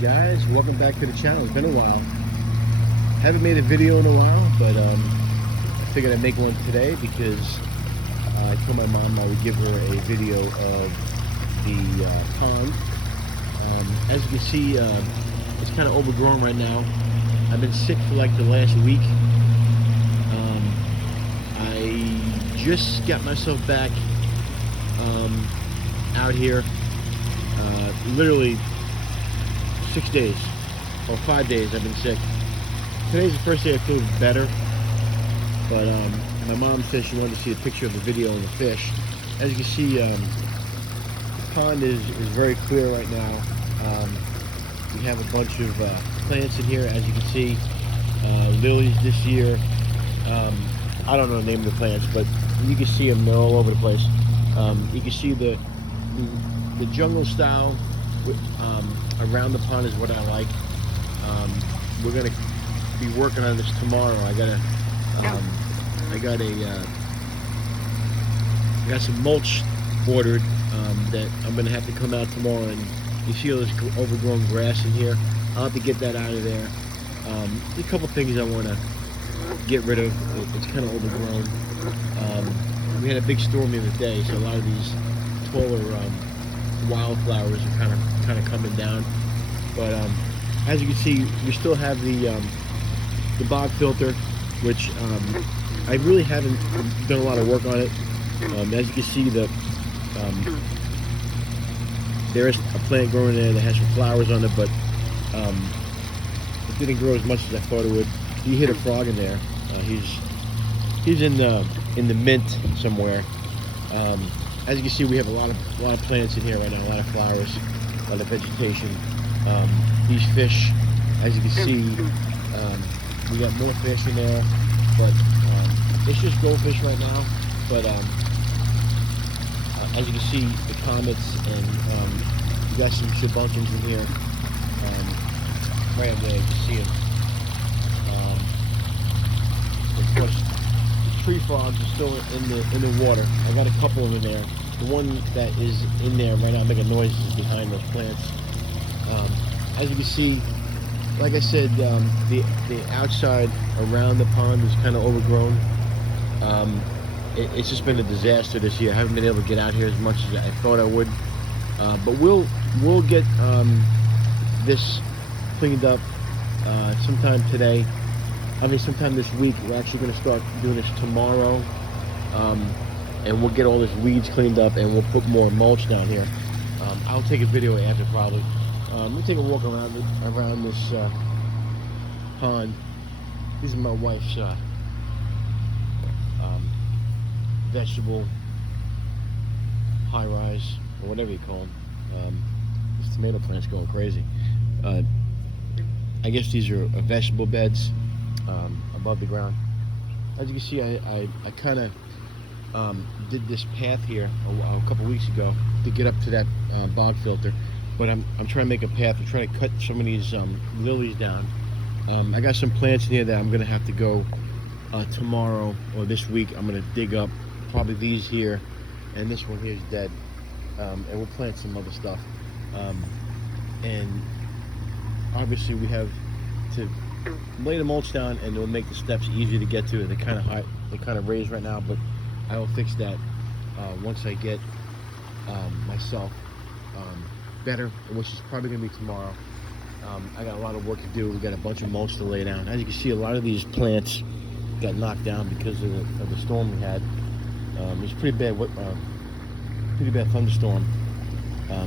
Guys, welcome back to the channel. It's been a while. Haven't made a video in a while, but I figured I'd make one today because I told my mom I would give her a video of the pond. As you can see, it's kind of overgrown right now. I've been sick for like the last week. I just got myself back out here literally 6 days or 5 days I've been sick. Today's the first day I feel better, but my mom said she wanted to see a picture of the video of the fish. As you can see, the pond is very clear right now. We have a bunch of plants in here, as you can see. Lilies this year. I don't know the name of the plants, but you can see them. They're all over the place. You can see the jungle style around the pond is what I like. We're gonna be working on this tomorrow. I got some mulch ordered that I'm gonna have to come out tomorrow, and you see all this overgrown grass in here. I'll have to get that out of there. A couple things I want to get rid of. It's kind of overgrown. We had a big storm the other day, so a lot of these taller wildflowers are kind of coming down. But as you can see, we still have the bog filter, which I really haven't done a lot of work on it. As you can see, there is a plant growing there that has some flowers on it, but it didn't grow as much as I thought it would. You hit a frog in there. He's in the mint somewhere. As you can see, we have a lot of plants in here right now, a lot of flowers, a lot of vegetation. These fish, as you can see, we got more fish in there, but it's just goldfish right now. But as you can see, the comets, and we got some chibunchins in here. Right up there, you can see them. Of course, the tree frogs are still in the water. I got a couple of them in there. The one that is in there right now making noises behind those plants. As you can see, like I said, the outside around the pond is kind of overgrown. It's just been a disaster this year. I haven't been able to get out here as much as I thought I would. But we'll get this cleaned up sometime today. I mean, sometime this week. We're actually going to start doing this tomorrow, and we'll get all this weeds cleaned up, and we'll put more mulch down here. I'll take a video after, probably. Let me take a walk around this pond. This is my wife's vegetable high-rise, or whatever you call them. This tomato plant's going crazy. I guess these are vegetable beds above the ground. As you can see, I kind of did this path here a couple weeks ago to get up to that bog filter, but I'm trying to make a path. I'm trying to cut some of these lilies down. I got some plants in here that I'm going to have to go tomorrow or this week. I'm going to dig up probably these here, and this one here is dead, and we'll plant some other stuff. And obviously we have to lay the mulch down, and it'll make the steps easier to get to. They're kind of high, they're kind of raised right now, but I will fix that once I get myself better, which is probably going to be tomorrow. I got a lot of work to do. We got a bunch of mulch to lay down. As you can see, a lot of these plants got knocked down because of the storm we had. It was pretty bad thunderstorm.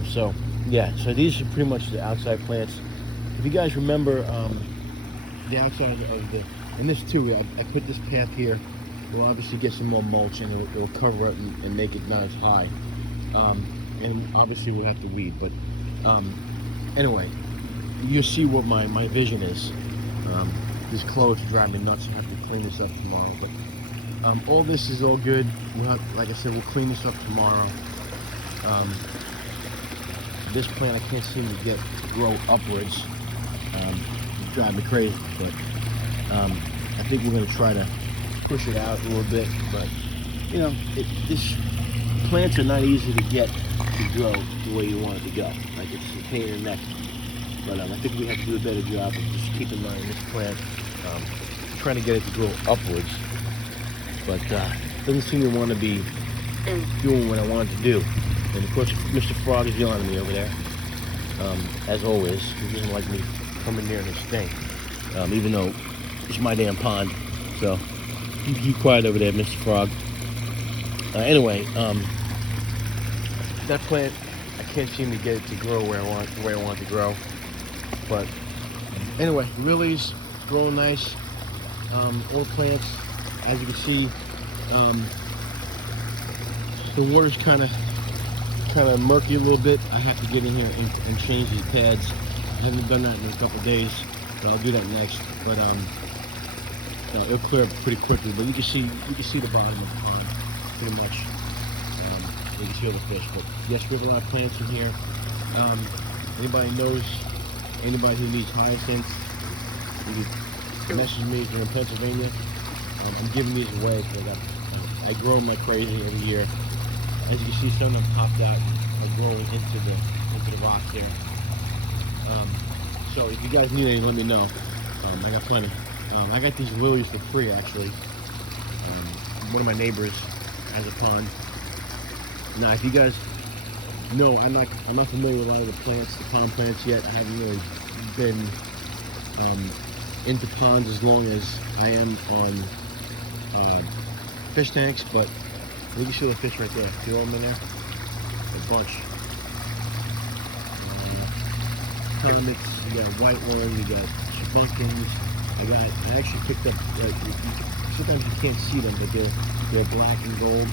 So yeah, so these are pretty much the outside plants. If you guys remember, the outside of and this too, I put this path here. We'll obviously get some more mulch, and it will cover it and make it not as high. And obviously we'll have to weed, but anyway, you'll see what my vision is. These clothes drive me nuts. I have to clean this up tomorrow, but all this is all good. Like I said, we'll clean this up tomorrow. This plant I can't seem to get to grow upwards. It's driving me crazy, but I think we're going to try to push it out a little bit. But you know, this plants are not easy to get to grow the way you want it to go. Like, it's a pain in the neck. But I think we have to do a better job of just keeping an eye on this plant, trying to get it to grow upwards. But doesn't seem to want to be doing what I want it to do. And of course, Mr. Frog is yelling at me over there, as always. He doesn't like me coming near his thing, even though it's my damn pond. So you keep quiet over there, Mr. Frog. Anyway, that plant, I can't seem to get it to grow where I want it to grow. But anyway, lilies growing nice. All the plants, as you can see, the water's kind of murky a little bit. I have to get in here and change these pads. I haven't done that in a couple of days, but I'll do that next. But it'll clear up pretty quickly. But you can see the bottom of the pond pretty much. You can see all the fish. But yes, we have a lot of plants in here. Anybody who needs hyacinths, you can message me if you're in Pennsylvania. I'm giving these away because I grow them like crazy every year. As you can see, some of them popped out and are growing into the rocks there. So if you guys need any, let me know. I got plenty. I got these lilies for free, actually. One of my neighbors has a pond. Now, if you guys know, I'm not familiar with a lot of the plants, the pond plants yet. I haven't really been into ponds as long as I am on fish tanks, but you can see the fish right there. See all them in there? A bunch. Tournaments, you got white one, you got bunkins. I actually picked up, sometimes you can't see them, but they're black and gold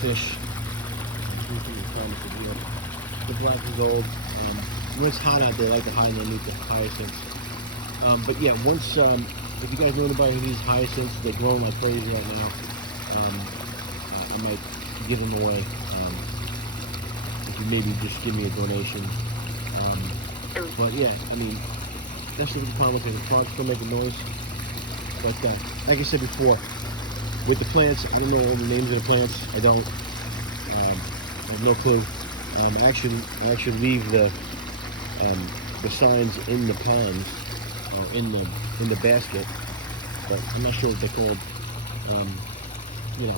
fish. They're black and gold. When it's hot out there, I like to hide underneath the hyacinths. But yeah, once, if you guys know anybody who needs hyacinths, they're growing like crazy right now. I might give them away. If you maybe just give me a donation. But yeah, I mean, that's what the pond looks like. The pond's still making noise. But like I said before, with the plants, I don't know all the names of the plants. I don't. I have no clue. I actually leave the signs in the ponds, in the basket, but I'm not sure what they're called. You know,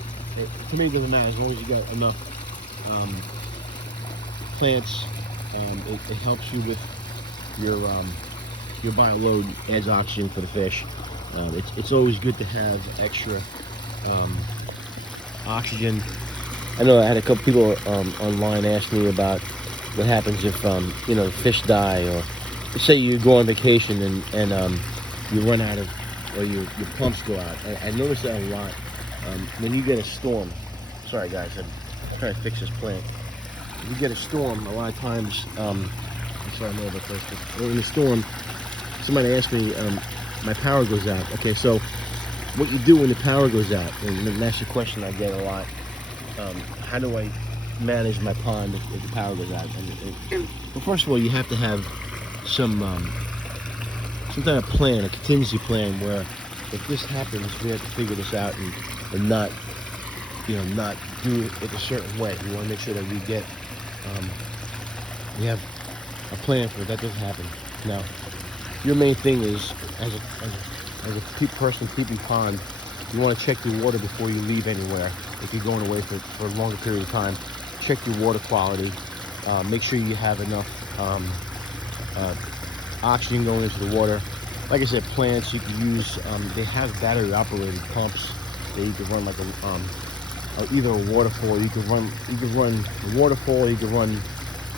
to me it doesn't matter as long as you got enough plants. It helps you with your bio load, adds oxygen for the fish. It's always good to have extra oxygen. I know I had a couple people online ask me about what happens if the fish die, or say you go on vacation and you run out of, or your pumps go out. I noticed that a lot when you get a storm. Sorry guys, I'm trying to fix this plant. If you get a storm, a lot of times, I'm sorry, I know about this, but in the storm, somebody asked me, my power goes out. Okay, so what you do when the power goes out, and that's the question I get a lot. How do I manage my pond if the power goes out? Well, first of all, you have to have some kind of plan, a contingency plan, where if this happens, we have to figure this out and not do it a certain way. We want to make sure that we have a plan for it. That doesn't happen. Now, your main thing is, as a person keeping pond, you want to check your water before you leave anywhere. If you're going away for a longer period of time, check your water quality. Make sure you have enough oxygen going into the water. Like I said, plants you can use. They have battery-operated pumps that you can run like either a waterfall. You can run a waterfall. You can run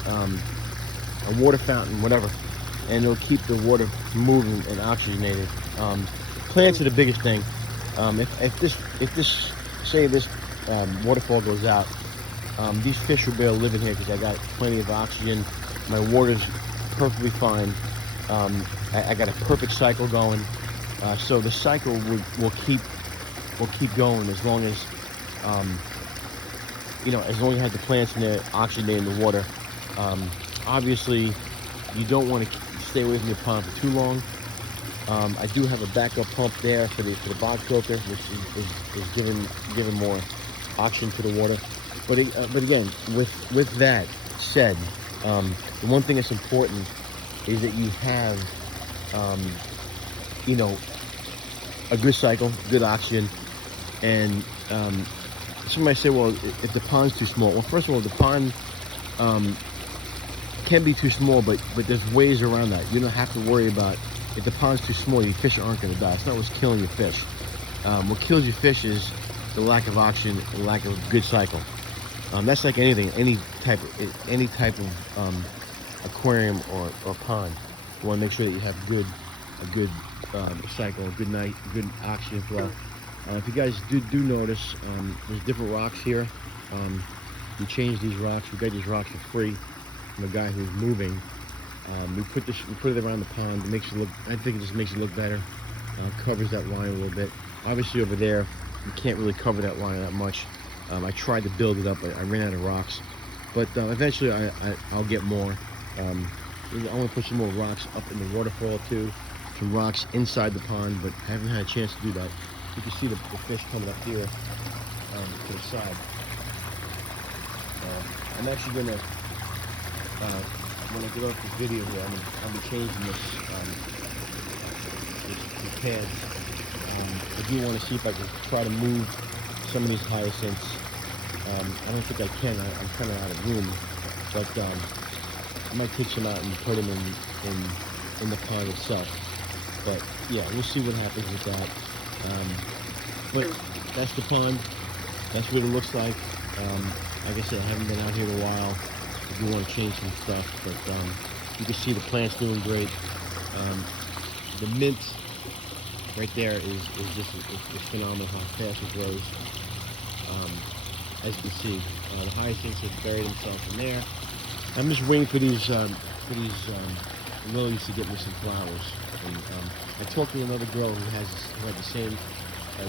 a water fountain, whatever, and it'll keep the water moving and oxygenated. Plants are the biggest thing. If this waterfall goes out, these fish will be able to live in here because I got plenty of oxygen. My water's perfectly fine. I got a perfect cycle going, so the cycle will keep going as long as as long as you have the plants in there oxygenating the water. Obviously, you don't want to stay away from your pond for too long. I do have a backup pump there for the box filter, which is giving more oxygen to the water. But again, with that said, The one thing that's important is that you have, you know, a good cycle, good oxygen, and somebody say, well, if the pond's too small. Well, first of all, the pond can be too small, but there's ways around that. You don't have to worry about if the pond's too small, your fish aren't going to die. It's not what's killing your fish. What kills your fish is the lack of oxygen, the lack of a good cycle. That's like anything, any type of aquarium or pond. You want to make sure that you have a good cycle, a good oxygen flow. If you guys do notice, there's different rocks here. We changed these rocks. We got these rocks for free from a guy who's moving. We put it around the pond. It makes it look. I think it just makes it look better. Covers that line a little bit. Obviously over there, you can't really cover that line that much. I tried to build it up, but I ran out of rocks. But eventually, I'll get more. I want to put some more rocks up in the waterfall too. Some rocks inside the pond, but I haven't had a chance to do that. You can see the fish coming up here to the side. I'm actually gonna, when I get off this video here, I'll be changing this pad. I do want to see if I can try to move some of these hyacinths. I don't think I can. I'm kind of out of room, but I might take some out and put them in the pond itself. But yeah, we'll see what happens with that. But that's the pond. That's what it looks like. Like I said, I haven't been out here in a while. I do want to change some stuff, but you can see the plant's doing great. The mint right there is just it's phenomenal how fast it grows. As you can see, the hyacinths have buried themselves in there. I'm just waiting for these lilies to get me some flowers. And I talked to another girl who had the same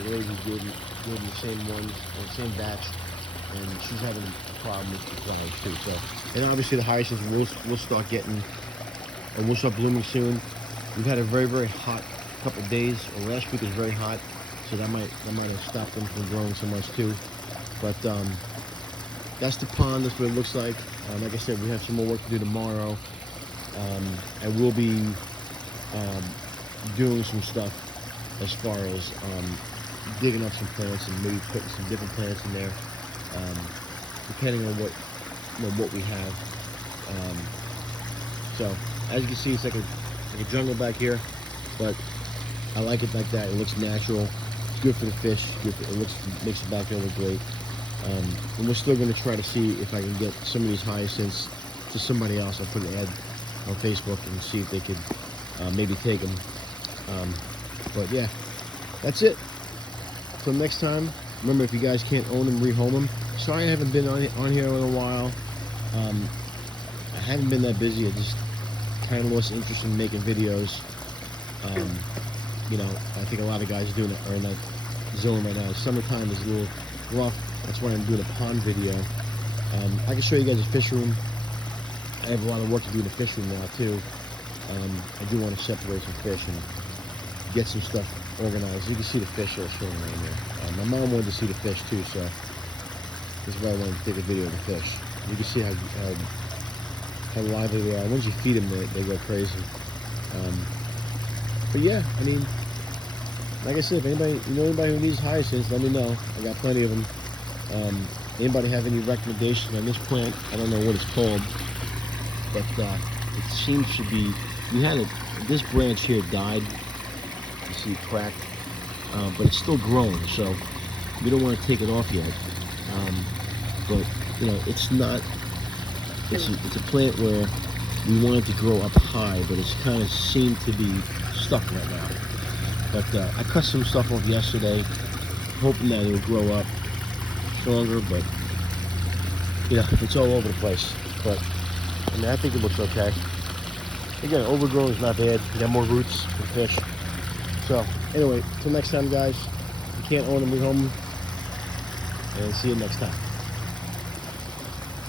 lilies who gave me the same ones, or the same batch, and she's having a problem with the flowers too. So, and obviously the hyacinths will start getting, and will start blooming soon. We've had a very, very hot couple of days. Last week was very hot, so that might have stopped them from growing so much too. But that's the pond. That's what it looks like. Like I said, we have some more work to do tomorrow, and we'll be doing some stuff as far as digging up some plants and maybe putting some different plants in there, depending on what we have. So as you can see, it's like a jungle back here, but I like it like that. It looks natural. It's good for the fish. Makes the backyard look great. And we're still going to try to see if I can get some of these hyacinths to somebody else. I'll put an ad on Facebook and see if they could maybe take them. But yeah, that's it. Till next time, remember, if you guys can't own them, rehome them. Sorry I haven't been on here in a while. I haven't been that busy. I just kind of lost interest in making videos. You know, I think a lot of guys are in that zone right now. Summertime is a little rough. That's why I'm doing a pond video. I can show you guys a fish room. I have a lot of work to do in the fish room now too. I do want to separate some fish and get some stuff organized. You can see the fish that are swimming around there. My mom wanted to see the fish too, so this is why I wanted to take a video of the fish. You can see how lively they are. Once you feed them, they go crazy. But yeah, I mean, like I said, if you know anybody who needs hyacinths, let me know. I got plenty of them. Anybody have any recommendations on this plant? I don't know what it's called, but it seems to be. We had this branch here died. You see it cracked, but it's still growing, so we don't want to take it off yet. But you know, it's not. It's a plant where we want it to grow up high, but it's kind of seemed to be stuck right now. But I cut some stuff off yesterday, hoping that it'll grow up stronger, but yeah, it's all over the place. But I mean, I think it looks okay. Again, overgrown is not bad. You got more roots for fish. So anyway, till next time, guys. If you can't own them, rehome them, and see you next time.